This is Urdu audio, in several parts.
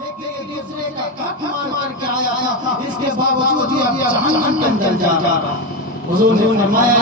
لیکن دوسرے کا حق مان کر کے آیا تھا، اس کے باوجود یہ جہنم کے اندر جا رہا۔ حضور نے فرمایا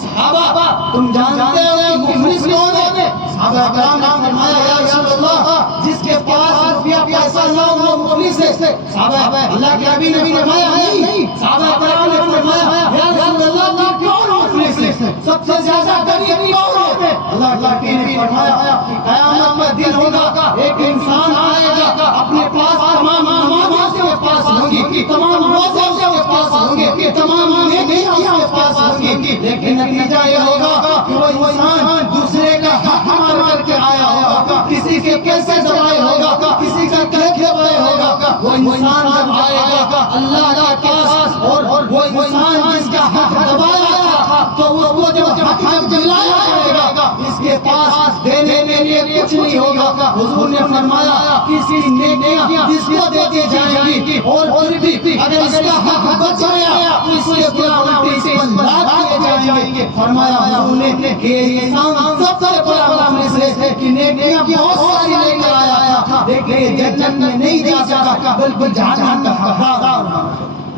صحابہ تم جانتے ہو کہ مفلس کون ہے؟ صحابہ کرام نے فرمایا یا رسول اللہ جس کے پاس روپیہ پیسہ نہ ہو وہ مفلس ہے۔ صحابہ اللہ کے نبی نے فرمایا نہیں۔ صحابہ کرام نے فرمایا یا رسول اللہ کون مفلس ہے؟ سب سے زیادہ غریب کون ہے؟ اللہ کے نبی نے فرمایا قیامت کا دن ہوگا، ایک انسان آئے گا اپنے پاس تمام نمازیں اس کے پاس ہوں گی، تمام روزے اس کے پاس ہوں گے، تمام نیکیاں اس کے پاس ہوں گی، لیکن نتیجہ یہ ہوگا کہ وہ انسان دوسرے کا حق مان کر کے آیا ہوگا، کسی کے کیسے دبائے ہوگا، کسی کا کیسے دبائے ہوگا۔ وہ انسان جب آئے گا اللہ کے پاس اور وہ انسان جس کا حق دبایا تھا تو وہ جب حق دلایا جائے گا اس کے پاس دینے کے لیے کچھ نہیں ہوگا۔ حضور نے فرمایا کسی نیکیاں جس کو دیتے جائیں گی اور پھر بھی اگر اس کا حق بچ گیا اس کے الٹی سے لاد دیے جائیں گے۔ فرمایا حضور نے کہ انسان سب سے بڑا مفلس ہے کہ نیکیاں بہت ساری لے کر آیا تھا لیکن جنت میں نہیں جا سکا بلکہ جہنم کا حقدار بنا۔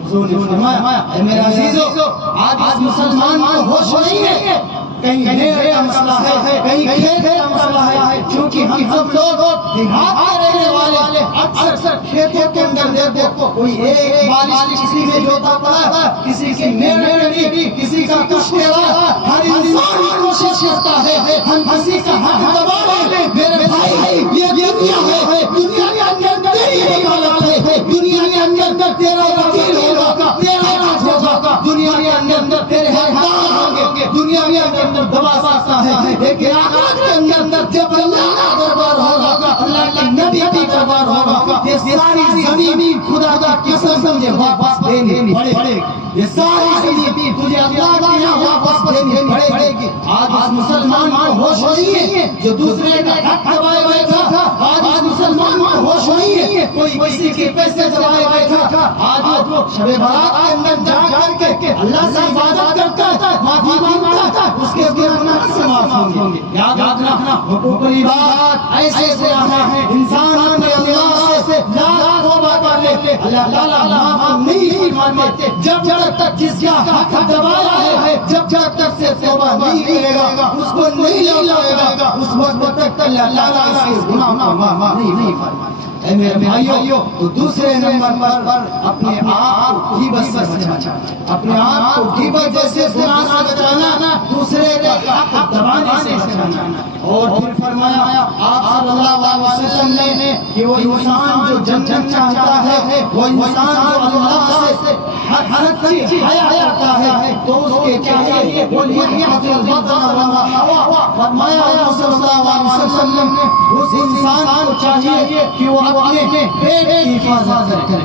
حضور نے فرمایا اے میرے عزیزو آج مسلمان کو ہوش نہیں ہے، کہیں نیرے کا مسئلہ ہے، کہیں کھیت کا مسئلہ ہے، کیونکہ ہم سب لوگ دیہات میں رہنے والے اکثر کھیتوں کے اندر دیکھو کوئی ایک بارش کسی میں جوتا پڑا، کسی کی نیرے نہیں، کسی کا کچھ تیرا، ہر انسان کوشش کرتا ہے ہم کسی کا حق دبا لیں۔ میرے بھائی یہ دنیا ہے، دنیا کے اندر تیری عدالت ہے، دنیا کے اندر تیرا وکیل ہوگا، تیرا راج ہوگا، دنیا کے اندر تیرے حقدار ہوں گے، دنیا کے اندر دبا سکتا ہے، لیکن آخرت کے اندر جب اللہ کا دربار ہوگا، اللہ کے نبی کا دربار ہوگا، یہ ساری زمین خدا کا قسم تجھے واپس دینی پڑے گی، یہ ساری زمین تجھے اللہ کی واپس دینی پڑے گی۔ آج مسلمان کو ہوش نہیں ہے جو دوسرے کا حق دبائے بیٹھا تھا، آج مسلمان کو ہوش نہیں ہے کوئی کسی کے پیسے دبائے بیٹھا تھا، آج وہ شب برات کے اندر جا کر کے اللہ سے عبادت کرتا ہے، معافی مانگتا ہے، اس کے گناہ سے معاف ہوں گے۔ یاد رکھنا حقوق العباد ایسے آنا ہے، انسان نے اللہ سے لاکھ توبہ کر لیتے اللہ تعالیٰ معاف نہیں فرماتے، جب تک جس کا حق دبایا ہے جب تک سے توبہ نہیں کرے گا اس کو نہیں لوٹائے گا اس وقت تک اللہ تعالیٰ اس کے گناہ معاف نہیں فرماتے۔ اے میرے بھائیو تو دوسرے نمبر پر اپنے آپ کو غیبت سے بچانا، اپنے آپ کو غیبت جیسے گناہ سے بچانا، دوسرے کا حق دبانے سے بچانا۔ اور پھر فرمایا آپ صلی اللہ علیہ وسلم نے کہ وہ انسان جو جنت چاہتا ہے، وہ انسان جو اللہ سے ہر چیز حیا کرتا ہے تو اس کے چاہیے وہ یحفظ البطن والهوى۔ فرمایا صلی اللہ علیہ وسلم نے اس انسان کو چاہیے کہ وہ اپنے پیٹ کی حفاظت کرے،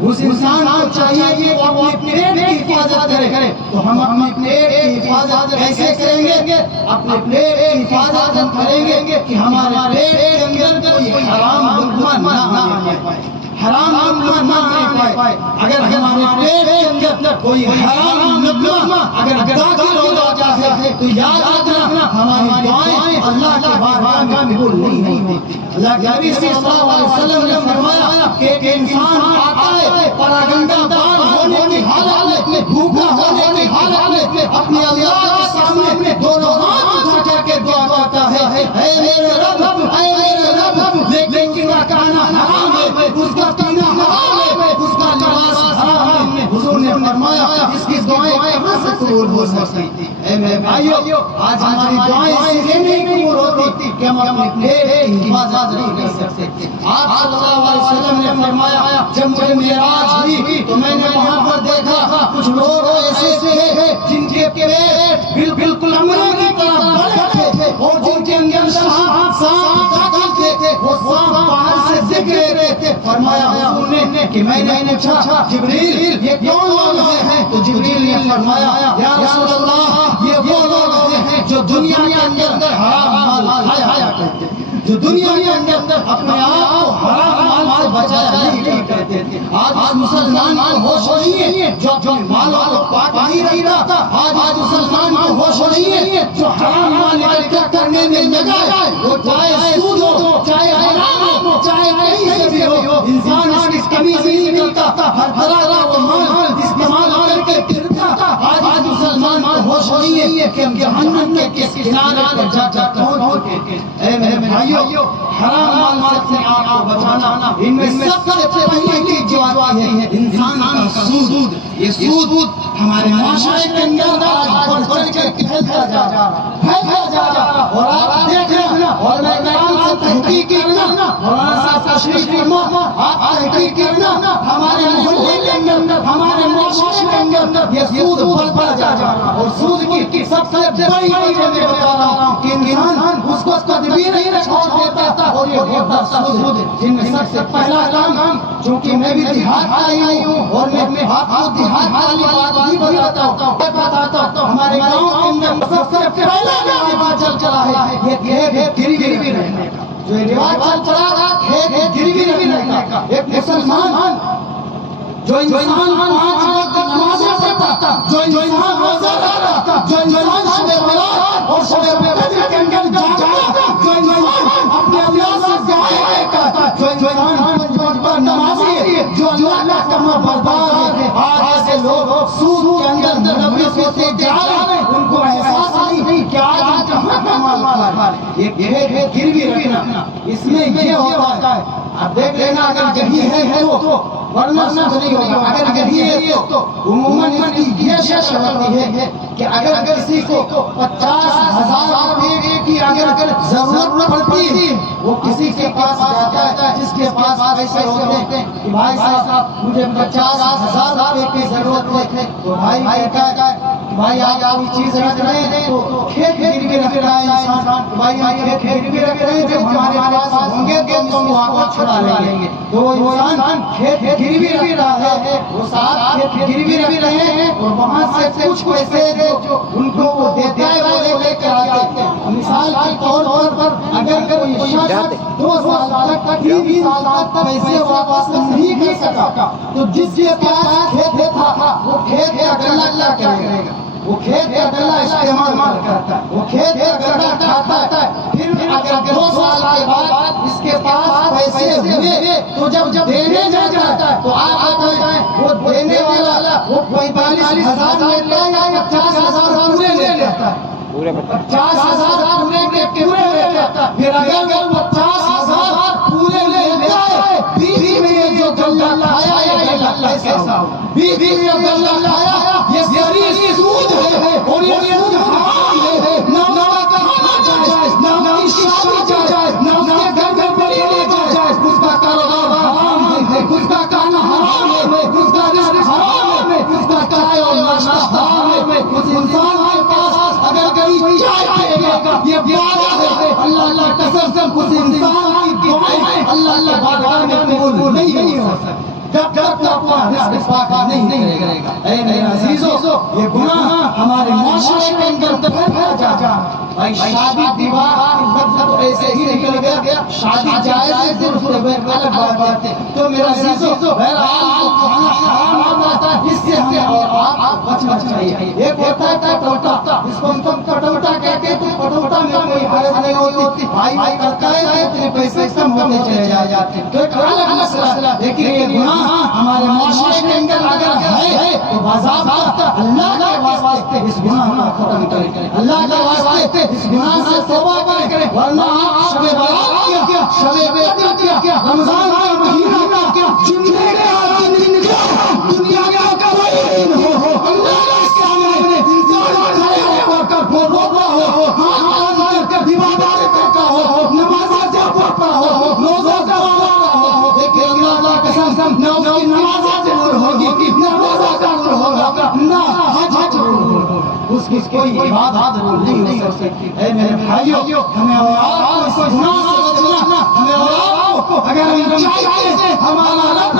اس انسان کو چاہیے کہ وہ اپنے پیٹ کی حفاظت کرے۔ تو ہم اپنے پیٹ کی حفاظت کیسے کریں گے؟ اپنے پیٹ کی حفاظت کریں گے کہ ہمارے پیٹ کے اندر کوئی حرام لقمہ نہ آنے پائے، حرام لقمہ نہ آنے پائے۔ اگر ہمارے پیٹ کے اندر کوئی حرام لقمہ اگر داخل ہو جاتا ہے تو یاد رکھنا ہماری دعائیں اللہ کے بارگاہ میں قبول نہیں ہوتی۔ اللہ کے نبی صلی اللہ علیہ وسلم نے فرمایا کہ ایک انسان آتا ہے پراگندہ دار ہونے کی حالت میں، بھوکا ہونے کی حالت میں، اپنے اللہ کے سامنے دونوں ہاتھ اٹھا کے دعا کرتا ہے اے میرے رب، اے میرے رب، لیکن کا کھانا حرام ہے، اس کا پینا حرام ہے، اس کا لباس حرام ہے۔ حضور نے فرمایا اس کی دعائیں کہاں سے قبول ہو سکتی؟ اے میرے بھائیو آج ہماری دعائیں اس لیے نہیں قبول ہوتی کہ ہم اپنے پیٹ کی حفاظت نہیں کر سکتے۔ آپ صلی اللہ علیہ وسلم نے فرمایا جب مجھے معراج ہوئی تو میں نے وہاں پر دیکھا کچھ لوگ ایسے تھے جن کے پیٹ بالکل امروں کی طرح بڑے تھے اور جن کے اندر سانپ داخل تھے، وہ سانپ باہر سے دکھ رہے تھے۔ فرمایا حضور نے کہ میں نے پوچھا جبریل یہ کون لوگ ہیں؟ تو جبریل نے فرمایا یا رسول اللہ یہ وہ لوگ ہیں جو دنیا کے اندر حرام مال کھایا کرتے تھے، جو دنیا کے اندر اپنے آپ کو حرام مال سے بچایا نہیں کرتے تھے۔ آج مسلمان کو ہوش نہیں ہے جو مالوں کو پاک نہیں رکھتا، آج مسلمان کو ہوش نہیں ہے جو حرام مال اکٹھا کرنے میں لگا ہے، وہ چاہے سود ہو، چاہے حرام ہو، چاہے ہر طرح کا وہ مال استعمال کر کے پھرتا، آج مسلمان کو ہوش نہیں ہے کہ ہم جہنم کے کس کنارے پر جا کر پہنچ چکے۔ اے میرے بھائیو، حرام مال سے اپنے آپ کو بچانا، ان میں سب سے پہلی چیز جو آتی ہے انسان کا سود۔ یہ سود ہمارے معاشرے کے اندر آج بڑھ چڑھ کر پھیلتا جا رہا، اور آپ دیکھ رہے ہیں، اور میں کلام سے تحقیق کرنا، مولانا صاحب تشریف فرما، آپ تحقیق کرنا، ہمارے محلے کے اندر، ہمارے معاشرے کے اندر یہ سود بڑھتا جا رہا، اور سود کی سب سے بڑی وجہ میں بتا رہا ہوں کہ انسان اس کو تدبیر ہی چھوڑ دیتا، اور یہ ہوتا سود، جن میں سب سے پہلا کام، چونکہ میں بھی دیہات آئی ہوں اور میں آپ کو دیہات والی بات بھی بتاتا ہوں، ہمارے گاؤں کے اندر سب سے پہلا رواج چل چلا ہے یہ کھیت گروی رہنے کا، جو رواج چل چلا ہے کھیت گروی رہنے کا۔ ایک مسلمان جو انسان 5 وقت نمازیں پڑھتا، جو انسان روزہ رکھتا، جو انسان شب برات اور شب قدر کے اندر جاگتا، جو انسان اپنے اللہ سے دعائیں کرتا، جو انسان 5 وقت نمازی ہے، جو اللہ کا بردار ہے، آج ایسے لوگ سود کے اندر نبی سے جا رہے ہیں، ان کو احساس نہیں کہ آج کہاں کا مال یہ کھیت گروی رکھنا، اس میں یہ ہوتا ہے۔ اب دیکھ لینا اگر یہی ہے تو ورنہ سود نہیں ہوگا، اگر یہی ہے تو عموماً یہ شرط ہوتی ہے کہ اگر کسی کو 50,000 روپے کی اگر ضرورت پڑتی ہے، وہ کسی کے پاس جاتا ہے جس کے پاس پیسے ہوتے ہیں کہ بھائی صاحب مجھے 50,000 روپے کی ضرورت ہے، تو بھائی کہتا ہے کہ بھائی آپ کوئی چیز رکھ رہے ہیں تو کھیت گروی رکھ رہا ہے انسان، بھائی کھیت گروی رکھ رہے ہیں، جب ہمارے پاس ہوں گے تو ہم واپس چھڑا لیں گے، تو وہ انسان کھیت گروی رکھ رہا ہے، وہ ساتھ کھیت گروی رکھ رہے ہیں، اور وہاں سے کچھ پیسے جو ان کو وہ دیتا ہے وہ لے کر آتے ہیں۔ مثال کے طور پر اگر کوئی شخص 2 سال تک 3 سال تک پیسے واپس نہیں کر سکا، تو جس کے پاس کھیت تھا وہ کھیت کا غلہ کیا کرے گا؟ وہ کھیت کا غلہ استعمال کرتا ہے، وہ کھیت کا غلہ کھاتا ہے، پھر اگر 2 سال کے بعد اس کے پاس پیسے ہوئے تو جب دینے جاتا ہے تو آپ بتائیں وہ دینے والا وہ 45,000 لیتا ہے یا 50,000 پورے لے لیتا ہے؟ 50,000 پورے لے لیتا ہے۔ پھر اگر 50,000 پورے لے لیتا ہے، بیچ میں یہ جو غلہ کھایا یہ غلہ کیسا ہو؟ بیچ میں یہ غلہ کھایا یہ سری سود ہے، اور یہ سود حرام ہے، نہ اس کا کھانا جائز، نہ اس کی شادی جائز، نہ اس کے گھر میں بڑی جائز، اس کا کاروبار حرام ہے، اس کا کھانا حرام ہے، اس کا رزق حرام ہے، اس کا چائے اور ناشتہ حرام ہے۔ اس انسان کے پاس اگر کوئی چائے پیے گا یہ وعدہ ہے، اللہ قسم اس انسان کی دعائیں اللہ بارگاہ میں قبول نہیں ہو سکتی جب تک اپنا رزق پاک نہیں کرے گا۔ اے میرے عزیزو، یہ گناہ ہمارے معاشرے کے اندر پھیلا جا رہا ہے۔ بھائی شادی دیوار مطلب ایسے ہی نکل گیا، شادی جائز ہے درست ہے الگ بات ہے، تو میرا عزیزو بہرحال کھانا حرام آتا ہے، اس سے ہمیں اور آپ بچنا چاہیے۔ ایک ہوتا ہے کٹوتا، اس کو ہم کٹوتا کہتے ہیں، تو کٹوتا میں کوئی حرج نہیں ہوتی، بھائی کرتا ہے اتنے پیسے کم ہوتے چلے جاتے، تو ایک الگ مسئلہ۔ لیکن یہ گناہ ہمارے معاشرے کے اندر اگر ہے تو باضابطہ اللہ کے واسطے اس گناہ کو ختم کریں، اللہ کے واسطے اس گناہ سے توبہ کریں، ورنہ آپ شب برات کیا، شب قدر کیا، رمضان کا مہینہ کیا، جمعے کا دن کیا، دنیا کا کوئی دن ہو، اللہ کے سامنے انسان کھڑے ہو کر بولتا ہو، ہاتھ مار کر عبادت کرتا ہو، نماز پڑھتا ہو، روزہ رکھتا ہو، لیکن اللہ کے قسم نہ اس کی نماز قبول ہوگی، نہ روزہ قبول ہوگا، نہ حج قبول ہوگا، اس کی کوئی عبادت نہیں ہو سکتی۔ اے میرے بھائیو، ہمیں آپ کو گناہ سے بچنا، ہمیں آپ کو اگر ہم چاہتے ہیں ہمارا رب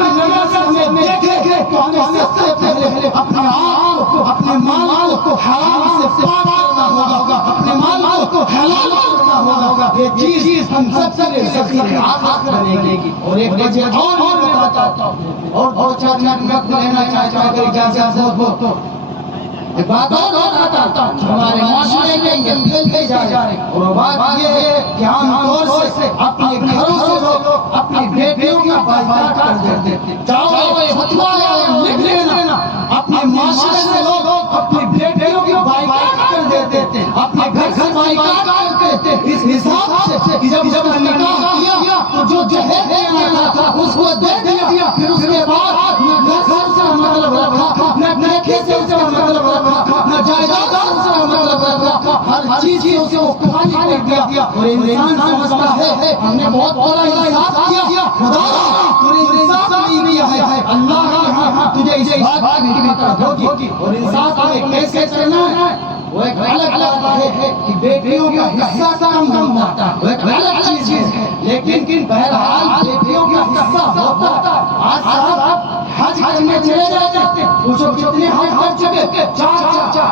نظر میں دیکھے تو ہمیں سب سے پہلے اپنے آپ کو، اپنے مال کو حرام سے پاک کرنا ہوگا، اپنے مال کو حلال کرنا ہوگا۔ یہ چیز ہم سب سے ذخیرہ آخرت بنے گی۔ اور ایک وجہ اور میں بتاتا ہوں، اور بہت چار وقت لینا چاہتا ہوں اگر اجازت ہو تو ایک بات اور بتاتا ہوں، ہمارے معاشرے میں یہ پھیلتے جا رہے ہیں، اور بات یہ ہے کہ عام طور سے اپنے گھروں سے لوگ اپنی بیٹیوں کا بائیکاٹ کر دیتے تھے. جاؤ فتویٰ لکھ لینا اپنے معاشرے سے لوگ اپنی بیٹیوں کی بائیکاٹ کر دیتے تھے, اپنے گھر سے بائیکاٹ کرتے تھے اس حساب سے کہ جب نکاح کیا تو جو جہیز دینا تھا اس کو دے دیا, پھر اس کے بعد نہ گھر سے مطلب رکھا, نہ نیکی سے مطلب رکھا, نہ جائیداد سے مطلب رکھا, ہر چیز سے اس کو خالی کر دیا. اور انسان سمجھتا ہے ہم نے بہت بڑا انصاف کیا, خدا تو نے انصاف نہیں کیا ہے, اللہ کے ہاں تجھے اس بات کی فکر ہوگی. اور انصاف میں کیسے کرنا ہے وہ ایک الگ بات ہے کہ بیٹیوں کا حصہ کم ہوتا ہے, وہ ایک الگ چیز ہے, لیکن بہرحال بیٹیوں کا حصہ ہوتا ہے. آج صاحب حج میں چلے جاتے, پوچھو کتنے حج کر چکے,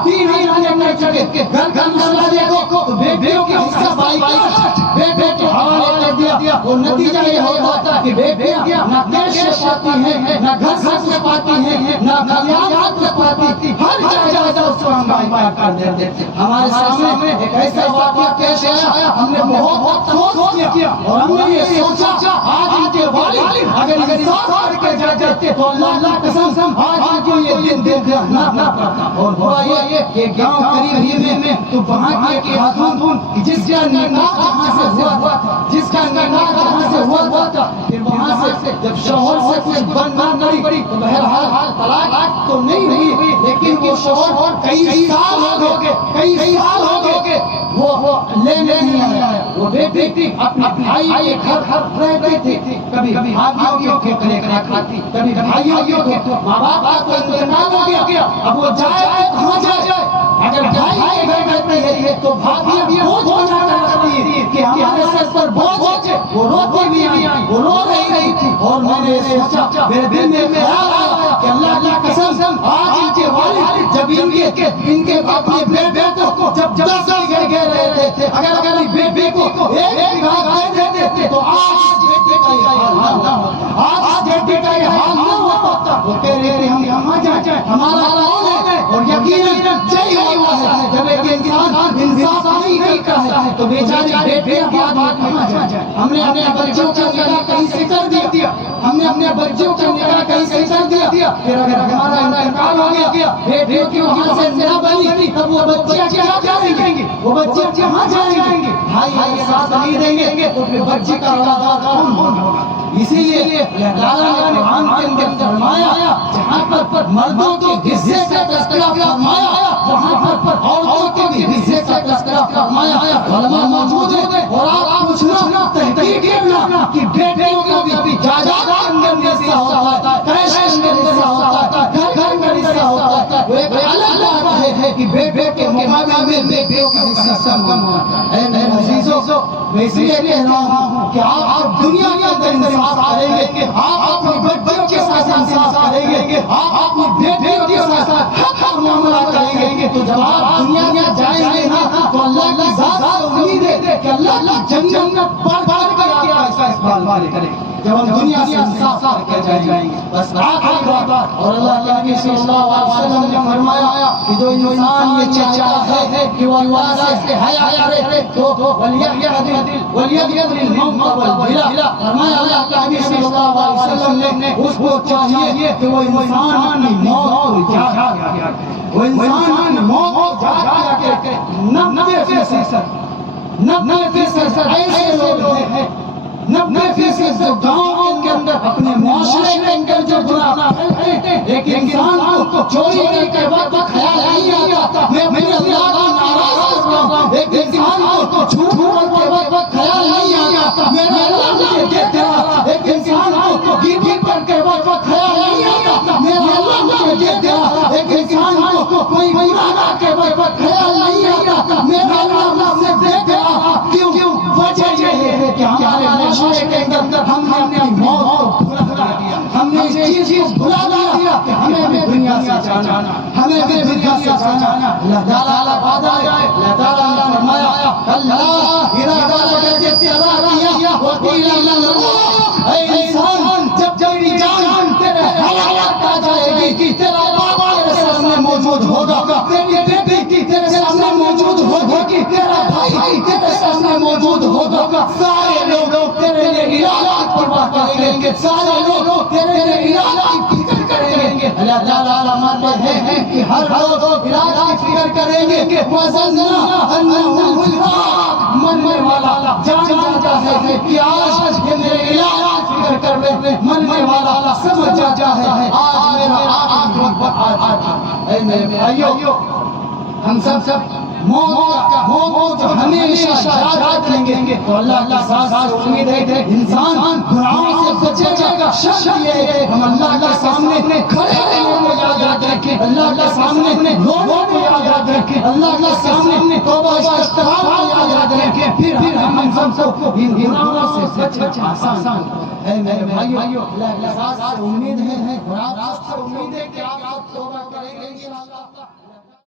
3 حج کر چکے, گھر مسئلہ دیکھو تو بیٹیوں کا حصہ بائیکاٹ بیٹے کے حوالے کر دیا. اور نتیجہ یہ ہوتا کہ بیٹیاں نہ کیش پاتی ہیں, نہ گھر سے پاتی ہیں, نہ خیالات سے پاتی, ہر جگہ اس کو ہم بائیکاٹ کر دیتے. ہمارے سامنے ایک ایسا واقعہ پیش آیا, ہم نے بہت افسوس کیا اور ہم نے یہ سوچا آج ان کے والد اگر انصاف کر کے جاتے تو اللہ قسم آج ان کو یہ دن دیکھنا نہ پڑتا. اور ہوا یہ کہ گاؤں قریب میں تو وہاں کی ایک خاتون جس کا نکاح جہاں سے ہوا تھا, جس کا نکاح جہاں سے ہوا تھا, پھر وہاں سے جب شوہر سے کچھ بننا پڑی تو بہرحال طلاق تو نہیں ہوئی, لیکن وہ شوہر کئی سال ہو گئے, کئی سال ہو گئے وہ لینے نہیں آیا. وہ بیٹی اپنے بھائی کے گھر رہتی تھی, کبھی بھائیوں کے ٹھیکرے کھاتی, کبھی بھائیوں کے, ماں باپ کو انتقال ہو گیا, اب وہ جائے کہاں جائے. اگر بھائی کے گھر رہتی ہے تو بھابیاں بوجھ بنا کر رکھتی ہے کہ ہمارے سر پر بوجھ, وہ روتی بھی آئی, وہ رو رہی تھی. اور میں نے سوچا, میرے دل میں خیال آیا کہ اللہ کی قسم آج ان کے والد جب ان کے اپنے بیٹوں کو جب 10 سال گئے رہتے تھے, اگر بیٹے کو ایک بھاگ دے دیتے تو آج بیٹے کا یہ حال نہ ہوتا, آج بیٹے کا یہ حال نہ ہوتا. وہ کہہ رہے تھے ہم کہاں جائیں, ہمارا کون ہے. اور یقیناً صحیح ہوتا ہے جب ایک انسان انصاف نہیں کرتا ہے تو بیچاری بیٹیاں بعد میں کہاں جائیں. ہم نے اپنے بچوں کا نکاح کہیں سے کر دیا, ہم نے اپنے بچوں کا نکاح کہیں سے کر دیا, پھر اگر ہمارا انتقال ہو گیا, بیٹیوں کی وہاں سے نہ بنی, تب وہ بچے کیا کریں گے, وہ بچے کہاں جائیں گے. بھائی ساتھ نہیں دیں گے تو پھر بچے کا روزگار کون ہوگا. اسی لیے اللہ نے قرآن کے اندر فرمایا جہاں پر مردوں کے حصے کا تذکرہ فرمایا, وہاں پر عورتوں کے بھی حصے کا تذکرہ فرمایا. علماء موجود ہیں اور آپ پوچھنا تحقیق کرنا کہ بیٹیوں کا بھی جائیداد کے اندر حصہ ہوتا ہے, کیش کے اندر حصہ ہوتا ہے, گھر کا حصہ ہوتا ہے. وہ ایک الگ بات ہے کہ بیٹے کے مقابلے میں بیٹیوں کا حصہ کم ہوتا ہے. اے میرے عزیزو, میں اس لیے کہہ رہا ہوں کہ آپ دنیا کے اندر انصاف کریں گے, آپ اپنے بچوں کے ساتھ انصاف کریں گے, آپ اپنی بیٹیوں کے ساتھ حق کا معاملہ کریں گے, تو جب آپ دنیا میں جائیں گے نا تو اللہ کی ذات سے امید ہے کہ اللہ کی جنت بار کر کے آپ کا استقبال کریں جب ہم دنیا سے انصاف کر کے جائیں گے. بس آخری بات, اور اللہ کے نبی صلی اللہ علیہ وسلم نے فرمایا کہ جو انسان یہ چاہتا ہے کہ وہ اللہ سے حیا کرے تو ولیعدل الموت والبلا, فرمایا اللہ کے نبی صلی اللہ علیہ وسلم نے اس کو چاہیے کہ وہ انسان کی موت کو جا, وہ انسان موت کو جا کے 90% ایسے لوگ ہیں, 90% جو گاؤں کے اندر اپنے معاشرے کے اندر جو گناہ کرتے ہیں, ایک انسان کو چوری کر کے وقت خیال نہیں آتا میں اللہ کا ناراض ہو رہا ہوں, ایک انسان کو جھوٹ بول کے وقت خیال نہیں آتا میں اللہ مجھے دیکھ رہا, ایک انسان کو گیت کر کے وقت خیال نہیں آتا میں اللہ مجھے دیکھ رہا, ایک انسان کو کوئی گناہ کے وقت خیال نہیں آتا میں اللہ مجھے دیکھ رہا. کیوں؟ وجہ یہ ہے کہ ہمارے معاشرے کے اندر ہم نے اپنی موت کو بھلا دیا, ہم نے اس چیز کو بھلا دیا کہ ہمیں بھی دنیا سے جانا, ہمیں بھی دنیا سے جانا. اللہ تعالیٰ وعدہ ہے, اللہ تعالیٰ نے فرمایا اللہ ارادہ لگا کے تیرا کیا وقیل اللہ, اے انسان جب تیری جان تیرے حیات آ جائے گی, تیرا بابا تیرے سامنے موجود ہوگا, تیری بیٹی تیرے سامنے موجود ہوگی, تیرا بھائی تیرے سامنے موجود ہوگا, سارے لوگ تیرے لیے توبہ کریں گے، سارے لوگ تیرے علاج کی فکر کریں گے۔ اللہ تعالیٰ فرماتے ہیں کہ ہر لوگ علاج کی فکر کریں گے، وَظَنَّا أَنَّهُ الْفِرَاقُ، مرنے والا جانتا ہے کہ آج یہ میرے علاج کی فکر کر لے، مرنے والا سمجھ جاتا ہے آج میرا آخری وقت آج۔ اے میرے بھائیو، ہم سب موت ہمیشہ یاد رکھیں گے تو اللہ کی ساتھ امید ہے انسان گناہوں سے بچے گا۔ شرط یہ ہے ہم اللہ کے سامنے کھڑے ہونے کو یاد رکھیں، اللہ کے سامنے رونے کو یاد رکھیں، اللہ کے سامنے توبہ استغفار کو یاد رکھیں، پھر ہم سب کو ان گناہوں سے بچنا آسان۔ اے میرے بھائیو، اللہ کی ساتھ امید ہے اور آپ سے امید ہے کہ آپ توبہ کریں گے انشاءاللہ۔